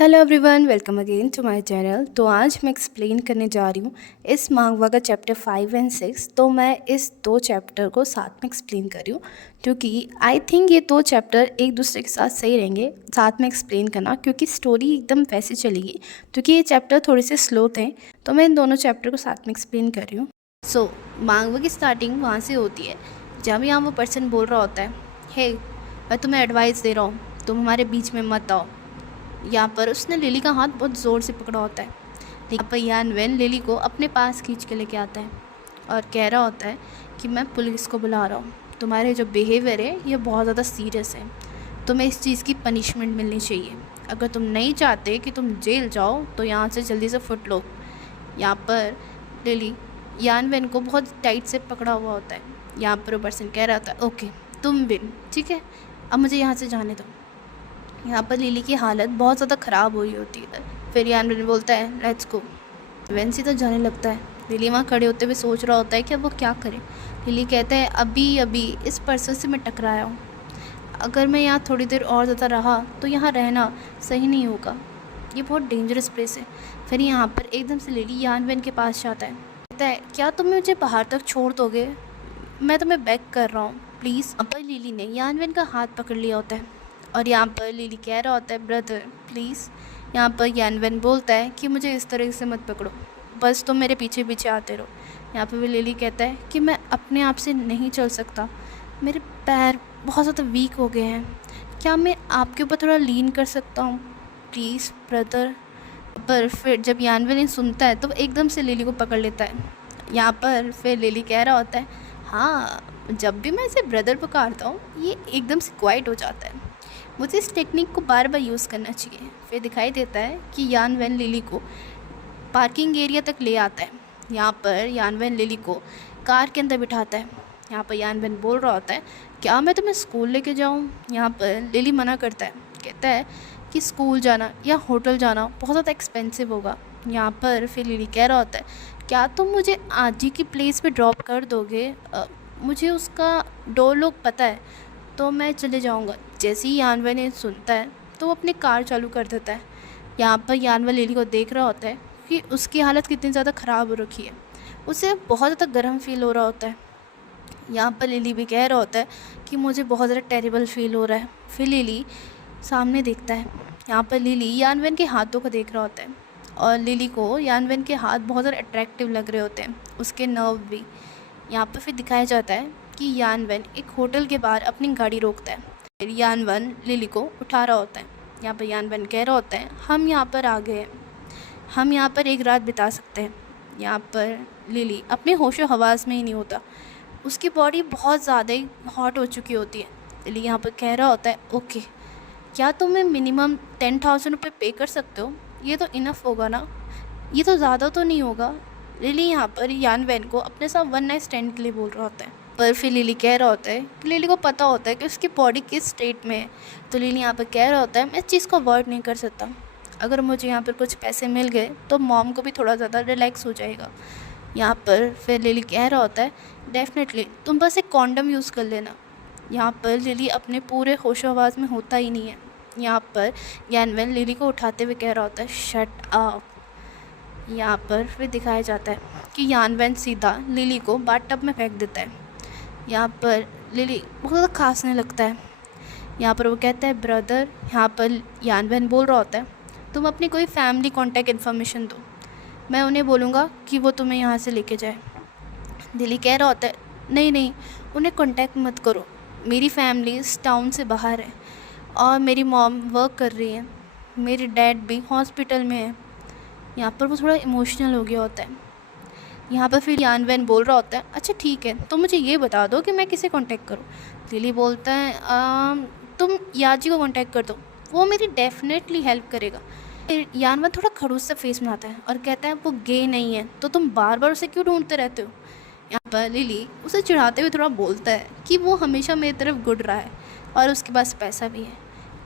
Hello everyone, welcome again to my channel. तो आज मैं एक्सप्लेन करने जा रही हूँ इस मांगवा का चैप्टर 5 एंड 6। तो मैं इस दो चैप्टर को साथ में एक्सप्लेन कर रही हूँ क्योंकि आई थिंक ये दो चैप्टर एक दूसरे के साथ सही रहेंगे साथ में एक्सप्लेन करना, क्योंकि स्टोरी एकदम वैसे चलेगी। क्योंकि ये चैप्टर थोड़े से स्लो थे तो मैं इन दोनों चैप्टर को साथ में एक्सप्लेन कर रही हूँ। सो मांगवा की स्टार्टिंग वहाँ से होती है जब यहाँ वो पर्सन बोल रहा होता है, हे मैं तुम्हें एडवाइस दे रहा हूँ, तुम हमारे बीच में मत आओ। यहाँ पर उसने लिली का हाथ बहुत ज़ोर से पकड़ा होता है। यहाँ पर यान वेन लिली को अपने पास खींच के लेके आता है और कह रहा होता है कि मैं पुलिस को बुला रहा हूँ, तुम्हारे जो बिहेवियर है ये बहुत ज़्यादा सीरियस है, तुम्हें इस चीज़ की पनिशमेंट मिलनी चाहिए। अगर तुम नहीं चाहते कि तुम जेल जाओ तो यहाँ से जल्दी से फुट लो। यहाँ पर लिली यान वेन को बहुत टाइट से पकड़ा हुआ होता है। यहाँ पर वो पर्सन कह रहा था, ओके तुम विन, ठीक है, अब मुझे यहाँ से जाने दो। यहाँ पर लिली की हालत बहुत ज़्यादा ख़राब हुई होती है। फिर यान वेन बोलता है लेट्स गो। वेन सीधा जाने लगता है। लिली वहाँ खड़े होते हुए सोच रहा होता है कि अब वो क्या करे। लिली कहता है अभी अभी इस पर्सन से मैं टकराया हूँ, अगर मैं यहाँ थोड़ी देर और ज़्यादा रहा तो यहाँ रहना सही नहीं होगा, ये बहुत डेंजरस प्लेस है। फिर यहाँ पर एकदम से लिली यान वेन के पास जाता है, कहता है क्या तुम मुझे बाहर तक छोड़ दोगे, मैं तुम्हें बैक कर रहा हूँ प्लीज़। अब लिली ने यान वेन का हाथ पकड़ लिया होता है और यहाँ पर लिली कह रहा होता है ब्रदर प्लीज़। यहाँ पर यान वेन बोलता है कि मुझे इस तरह से मत पकड़ो, बस तुम मेरे पीछे पीछे आते रहो। यहाँ पर भी लिली कहता है कि मैं अपने आप से नहीं चल सकता, मेरे पैर बहुत ज़्यादा वीक हो गए हैं, क्या मैं आपके ऊपर थोड़ा लीन कर सकता हूँ प्लीज़ ब्रदर। पर फिर जब यान वेन सुनता है तो वो एकदम से लिली को पकड़ लेता है। यहाँ पर फिर लिली कह रहा होता है हाँ, जब भी मैं इसे ब्रदर पुकारता हूँ ये एकदम से क्वाइट हो जाता है, मुझे इस टेक्निक को बार बार यूज़ करना चाहिए। फिर दिखाई देता है कि यान वेन लिली को पार्किंग एरिया तक ले आता है। यहाँ पर यान वेन लिली को कार के अंदर बिठाता है। यहाँ पर यान वेन बोल रहा होता है क्या मैं तुम्हें स्कूल लेके जाऊँ। यहाँ पर लिली मना करता है, कहता है कि स्कूल जाना या होटल जाना बहुत ज़्यादा एक्सपेंसिव होगा। यहाँ पर फिर लिली कह रहा होता है क्या तुम मुझे आज ही की प्लेस पे ड्रॉप कर दोगे, मुझे उसका डोर लॉक पता है तो मैं चले जाऊँगा। जैसे ही यान वेन ने सुनता है तो वो अपनी कार चालू कर देता है। यहाँ पर यान वेन लिली को देख रहा होता है कि उसकी हालत कितनी ज़्यादा ख़राब हो रखी है, उसे बहुत ज़्यादा गर्म फील हो रहा होता है। यहाँ पर लिली भी कह रहा होता है कि मुझे बहुत ज़्यादा टेरिबल फील हो रहा है। फिर लिली सामने देखता है, यहाँ पर लिली यान वेन के हाथों को देख रहा होता है और लिली को यान वेन के हाथ बहुत ज़्यादा अट्रैक्टिव लग रहे होते हैं, उसके नर्व भी। यहाँ पर फिर दिखाया जाता है कि यान वेन एक होटल के बाहर अपनी गाड़ी रोकता है। फिर यान वेन लिली को उठा रहा होता है। यहाँ पर यान वेन कह रहा होता है हम यहाँ पर आ गए हैं, हम यहाँ पर एक रात बिता सकते हैं। यहाँ पर लिली अपने होशो हवास में ही नहीं होता, उसकी बॉडी बहुत ज़्यादा ही हॉट हो चुकी होती है। लिली यहाँ पर कह रहा होता है ओके, क्या तुम्हें मिनिमम 10,000 रुपये पे कर सकते हो, ये तो इनफ होगा ना, ये तो ज़्यादा तो नहीं होगा। लिली यहाँ पर यान वेन को अपने साथ वन नाइट स्टैंड के लिए बोल रहा होता है। पर फिर लिली कह रहा होता है कि लिली को पता होता है कि उसकी बॉडी किस स्टेट में है। तो लिली यहाँ पर कह रहा होता है मैं इस चीज़ को अवॉइड नहीं कर सकता, अगर मुझे यहाँ पर कुछ पैसे मिल गए तो मॉम को भी थोड़ा ज़्यादा रिलैक्स हो जाएगा। यहाँ पर फिर लिली कह रहा होता है डेफिनेटली तुम बस एक कॉन्डम यूज़ कर लेना। यहाँ पर लिली अपने पूरे होशो हवास में होता ही नहीं है। यहाँ पर यान वेन लिली को उठाते हुए कह रहा होता है शट अप। यहाँ पर फिर दिखाया जाता है कि यान वेन सीधा लिली को बाथटब में फेंक देता है। यहाँ पर लिली बहुत ज़्यादा खांसने लगता है। यहाँ पर वो कहता है ब्रदर, यहाँ पर यान वेन बोल रहा होता है तुम अपनी कोई फैमिली कॉन्टैक्ट इन्फॉर्मेशन दो, मैं उन्हें बोलूँगा कि वो तुम्हें यहाँ से लेके जाए। लिली कह रहा होता है नहीं नहीं, उन्हें कॉन्टैक्ट मत करो, मेरी फैमिली इस टाउन से बाहर है और मेरी मॉम वर्क कर रही है, मेरी डैड भी हॉस्पिटल में है। यहाँ पर वो थोड़ा इमोशनल हो गया होता है। यहाँ पर फिर यान वेन बोल रहा होता है अच्छा ठीक है, तो मुझे ये बता दो कि मैं किसे कांटेक्ट करूँ। लिली बोलता है तुम याजी को कांटेक्ट कर दो, वो मेरी डेफिनेटली हेल्प करेगा। फिर यान वेन थोड़ा खड़ूस सा फेस बनाता है और कहता है वो गे नहीं है तो तुम बार बार उसे क्यों ढूंढते रहते हो। यहाँ पर लिली उसे चिढ़ाते हुए थोड़ा बोलता है कि वो हमेशा मेरी तरफ गुड रहा है और उसके पास पैसा भी है,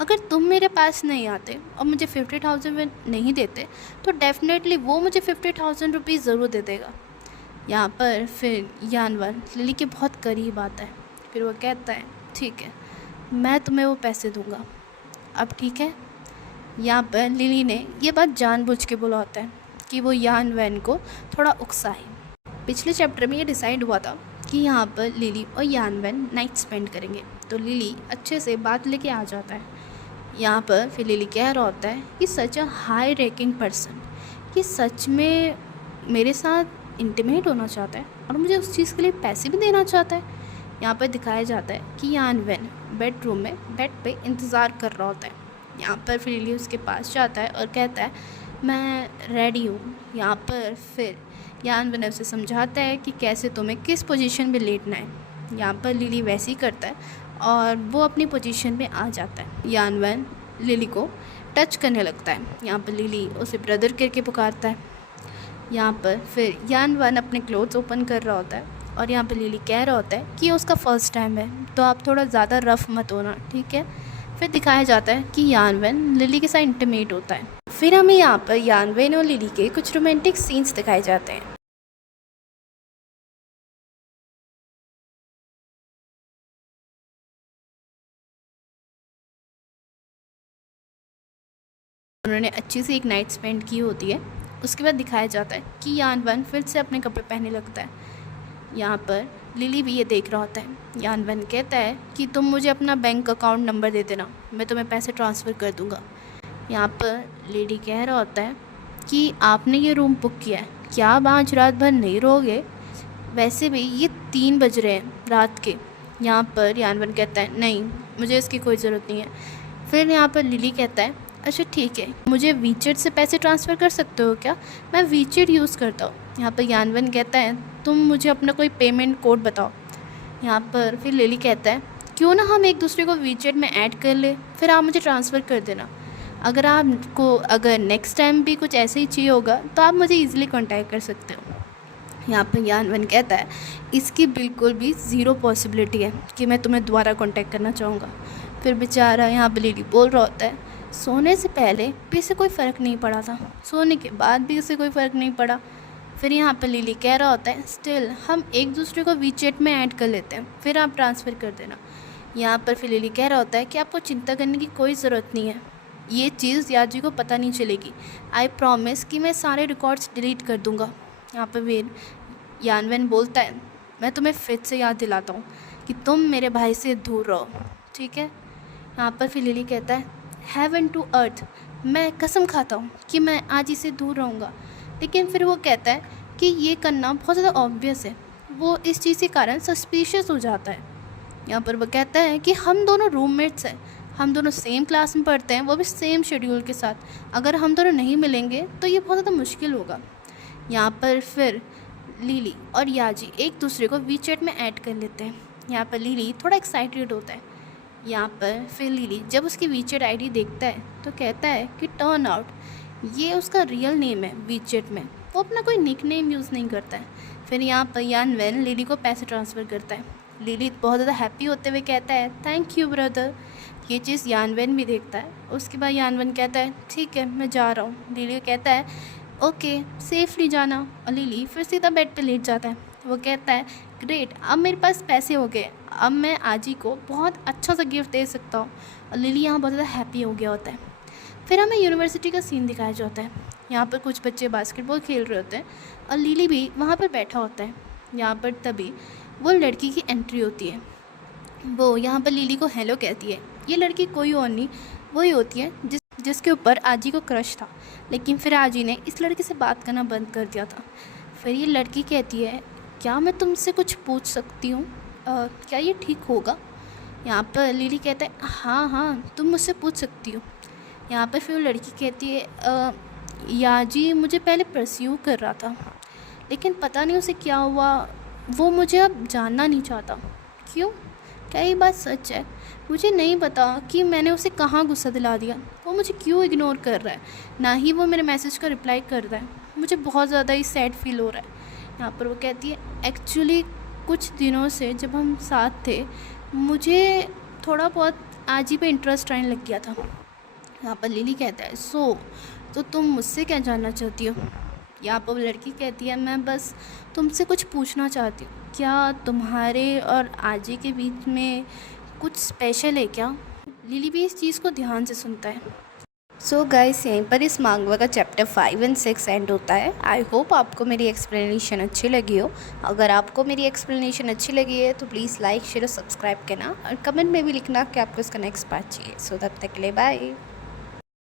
अगर तुम मेरे पास नहीं आते और मुझे 50,000 में नहीं देते तो डेफिनेटली वो मुझे 50,000 रुपीज़ ज़रूर दे देगा। यहाँ पर फिर यान वेन लिली के बहुत करीब आता है। फिर वो कहता है ठीक है, मैं तुम्हें वो पैसे दूंगा, अब ठीक है। यहाँ पर लिली ने ये बात जानबूझ के बोला होता है कि वो यान वैन को थोड़ा उकसाए। पिछले चैप्टर में ये डिसाइड हुआ था कि यहाँ पर लिली और यान वैन नाइट स्पेंड करेंगे, तो लिली अच्छे से बात लेके आ जाता है। यहाँ पर फिर लिली कह रहा होता है कि सच अ हाई रैंकिंग पर्सन, ये सच में मेरे साथ इंटीमेट होना चाहता है और मुझे उस चीज़ के लिए पैसे भी देना चाहता है। यहाँ पर दिखाया जाता है कि यान वैन बेडरूम में बेड पे इंतज़ार कर रहा होता है। यहाँ पर फिर लिली उसके पास जाता है और कहता है मैं रेडी हूँ। यहाँ पर फिर यान वैन उसे समझाता है कि कैसे तुम्हें किस पोजीशन में लेटना है। यहाँ पर लिली वैसे ही करता है और वो अपनी पोजीशन में आ जाता है। यान वैन लिली को टच करने लगता है। यहाँ पर लिली उसे ब्रदर करके पुकारता है। यहाँ पर फिर यान वैन अपने क्लोथ्स ओपन कर रहा होता है और यहाँ पर लिली कह रहा होता है कि ये उसका फ़र्स्ट टाइम है, तो आप थोड़ा ज़्यादा रफ मत होना, ठीक है। फिर दिखाया जाता है कि यान वैन लिली के साथ इंटीमेट होता है। फिर हमें यहाँ पर यान वैन और लिली के कुछ रोमांटिक सीन्स दिखाए जाते हैं। उन्होंने अच्छी सी एक नाइट स्पेंड की होती है। उसके बाद दिखाया जाता है कि यान वैन फिर से अपने कपड़े पहनने लगता है। यहाँ पर लिली भी ये देख रहा होता है। यान वैन कहता है कि तुम मुझे अपना बैंक अकाउंट नंबर दे देना, मैं तुम्हें पैसे ट्रांसफ़र कर दूँगा। यहाँ पर लेडी कह रहा होता है कि आपने ये रूम बुक किया है, क्या आप आज रात भर नहीं रहोगे? वैसे भी ये 3 बज रहे हैं रात के। यहाँ पर यान वैन कहता है नहीं, मुझे इसकी कोई ज़रूरत नहीं है। फिर यहाँ पर लिली कहता है अच्छा ठीक है, मुझे वीचेट से पैसे ट्रांसफ़र कर सकते हो क्या? मैं वीचेट यूज़ करता हूँ। यहाँ पर यान वैन कहता है तुम मुझे अपना कोई पेमेंट कोड बताओ। यहाँ पर फिर लिली कहता है क्यों ना हम एक दूसरे को वीचेट में ऐड कर ले, फिर आप मुझे ट्रांसफ़र कर देना। अगर नेक्स्ट टाइम भी कुछ ऐसे ही चाहिए होगा तो आप मुझे ईज़िली कॉन्टैक्ट कर सकते हो। यहाँ पर यान वैन कहता है इसकी बिल्कुल भी ज़ीरो पॉसिबिलिटी है कि मैं तुम्हें दोबारा कॉन्टैक्ट करना चाहूँगा। फिर बेचारा यहाँ पर लिली बोल रहा होता है सोने से पहले भी इसे कोई फ़र्क नहीं पड़ा था, सोने के बाद भी इसे कोई फ़र्क नहीं पड़ा। फिर यहाँ पर लिली कह रहा होता है स्टिल हम एक दूसरे को वीचेट में ऐड कर लेते हैं, फिर आप ट्रांसफ़र कर देना। यहाँ पर फिर लिली कह रहा होता है कि आपको चिंता करने की कोई ज़रूरत नहीं है, ये चीज़ याजी को पता नहीं चलेगी। आई प्रॉमिस कि मैं सारे रिकॉर्ड्स डिलीट कर दूँगा। यहाँ पर फिर यान वैन बोलता है मैं तुम्हें फिर से याद दिलाता हूँ कि तुम मेरे भाई से दूर रहो, ठीक है। यहाँ पर फिर लिली कहता है हेवन टू अर्थ, मैं कसम खाता हूँ कि मैं आज इसे दूर रहूँगा। लेकिन फिर वो कहता है कि ये करना बहुत ज़्यादा ऑब्वियस है, वो इस चीज़ के कारण सस्पिशियस हो जाता है। यहाँ पर वो कहता है कि हम दोनों रूममेट्स हैं, हम दोनों सेम क्लास में पढ़ते हैं, वो भी सेम शेड्यूल के साथ। अगर हम दोनों नहीं मिलेंगे तो ये बहुत ज़्यादा मुश्किल होगा। यहाँ पर फिर लिली और याजी एक दूसरे को वीचेट में ऐड कर लेते हैं। यहाँ पर लिली थोड़ा एक्साइटेड होता है। यहाँ पर फिर लिली जब उसकी वीचेट आईडी देखता है तो कहता है कि टर्न आउट ये उसका रियल नेम है वीचेट में, वो अपना कोई निक नेम यूज़ नहीं करता है। फिर यहाँ पर यान वैन लिली को पैसे ट्रांसफ़र करता है। लिली बहुत ज़्यादा हैप्पी होते हुए कहता है थैंक यू ब्रदर। ये चीज़ यान वैन भी देखता है। उसके बाद यान वैन कहता है ठीक है मैं जा रहा हूँ। लिली कहता है ओके सेफली जाना, और लिली फिर सीधा बेड पे लेट जाता है। वो कहता है ग्रेट, अब मेरे पास पैसे हो गए, अब मैं आजी को बहुत अच्छा सा गिफ्ट दे सकता हूँ। और लिली यहाँ बहुत ज़्यादा हैप्पी हो गया होता है। फिर हमें यूनिवर्सिटी का सीन दिखाया जाता है। यहाँ पर कुछ बच्चे बास्केटबॉल खेल रहे होते हैं और लिली भी वहाँ पर बैठा होता है। यहाँ पर तभी वो लड़की की एंट्री होती है। वो यहाँ पर लिली को हेलो कहती है। ये लड़की कोई और नहीं वही होती है जिसके ऊपर आजी को क्रश था, लेकिन फिर आजी ने इस लड़की से बात करना बंद कर दिया था। फिर ये लड़की कहती है क्या मैं तुमसे कुछ पूछ सकती हूँ, क्या ये ठीक होगा? यहाँ पर लिली कहता है हाँ हाँ तुम मुझसे पूछ सकती हो। यहाँ पर फिर वो लड़की कहती है याजी मुझे पहले परस्यू कर रहा था, लेकिन पता नहीं उसे क्या हुआ, वो मुझे अब जानना नहीं चाहता। क्यों? क्या ये बात सच है? मुझे नहीं पता कि मैंने उसे कहाँ गुस्सा दिला दिया, वो मुझे क्यों इग्नोर कर रहा है, ना ही वो मेरे मैसेज का रिप्लाई कर रहा है। मुझे बहुत ज़्यादा ही सैड फील हो रहा है। यहाँ पर वो कहती है एक्चुअली कुछ दिनों से जब हम साथ थे मुझे थोड़ा बहुत आजी पे इंटरेस्ट आने लग गया था। यहाँ पर लिली कहता है तो तुम मुझसे क्या जानना चाहती हो? यहाँ पर वो लड़की कहती है मैं बस तुमसे कुछ पूछना चाहती हूँ, क्या तुम्हारे और आजी के बीच में कुछ स्पेशल है क्या? लिली भी इस चीज़ को ध्यान से सुनता है। सो गाइस यहीं पर इस मांगवा का चैप्टर 5 एंड 6 एंड होता है। आई होप आपको मेरी एक्सप्लेनेशन अच्छी लगी हो। अगर आपको मेरी एक्सप्लेनेशन अच्छी लगी है तो प्लीज़ लाइक शेयर और सब्सक्राइब करना और कमेंट में भी लिखना कि आपको इसका नेक्स्ट पार्ट चाहिए। सो तब तक के लिए बाय।